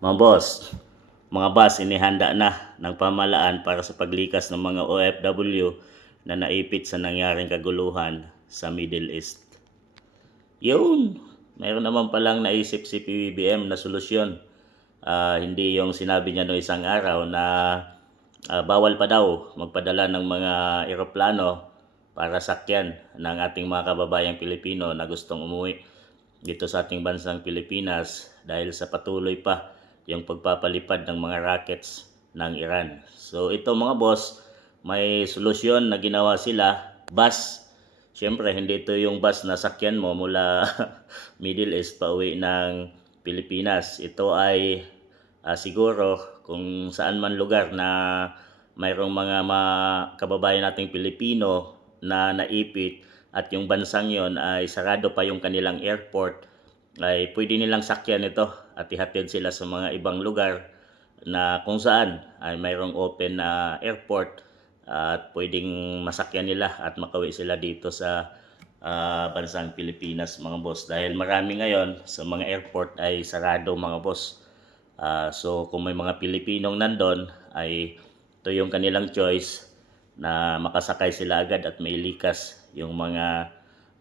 Mga boss, mga bus inihanda na ng pamahalaan para sa paglikas ng mga OFW na naipit sa nangyaring kaguluhan sa Middle East. Yun, mayroon naman palang naisip si PBBM na solusyon. Hindi yung sinabi niya no isang araw na bawal pa daw magpadala ng mga eroplano para sakyan ng ating mga kababayang Pilipino na gustong umuwi dito sa ating bansang Pilipinas dahil sa patuloy pa yung pagpapalipad ng mga rockets ng Iran. So ito mga boss, may solusyon na ginawa sila, bus. Siyempre hindi ito yung bus na sakyan mo mula Middle East pa uwi ng Pilipinas. Ito ay siguro kung saan man lugar na mayroong mga kababayan nating Pilipino na naipit at yung bansang yon ay sarado pa yung kanilang airport, ay pwede nilang sakyan ito at ihatid sila sa mga ibang lugar na kung saan ay mayroong open na airport at pwedeng masakyan nila at makauwi sila dito sa bansang Pilipinas mga boss, dahil marami ngayon sa mga airport ay sarado mga boss. So kung may mga Pilipinong nandun ay ito yung kanilang choice na makasakay sila agad at mailikas yung mga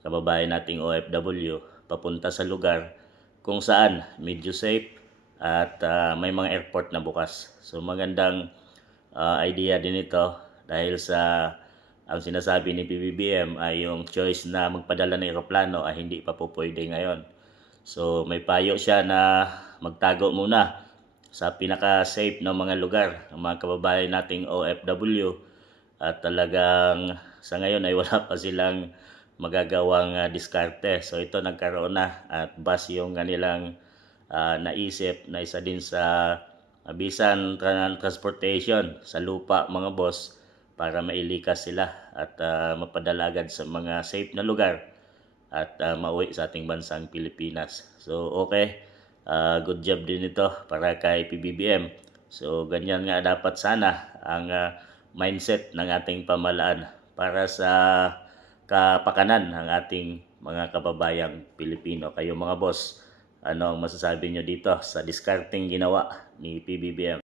kababayan nating OFW papunta sa lugar kung saan medyo safe at may mga airport na bukas. So magandang idea din ito dahil sa ang sinasabi ni PBBM ay yung choice na magpadala ng eroplano ay hindi pa po pwede ngayon. So may payo siya na magtago muna sa pinaka-safe na mga lugar ng mga kababayan nating OFW at talagang sa ngayon ay wala pa silang magagawang diskarte. So ito nagkaroon na at bus yung kanilang naisip na isa din sa bisan transportation sa lupa mga boss para mailikas sila at mapadala agad sa mga safe na lugar at mauwi sa ating bansang Pilipinas. So okay, good job din ito para kay PBBM. So ganyan nga dapat sana ang mindset ng ating pamahalaan para sa kapakanan ng ating mga kababayang Pilipino. Kayo mga boss, ano ang masasabi nyo dito sa discarding ginawa ni PBBM?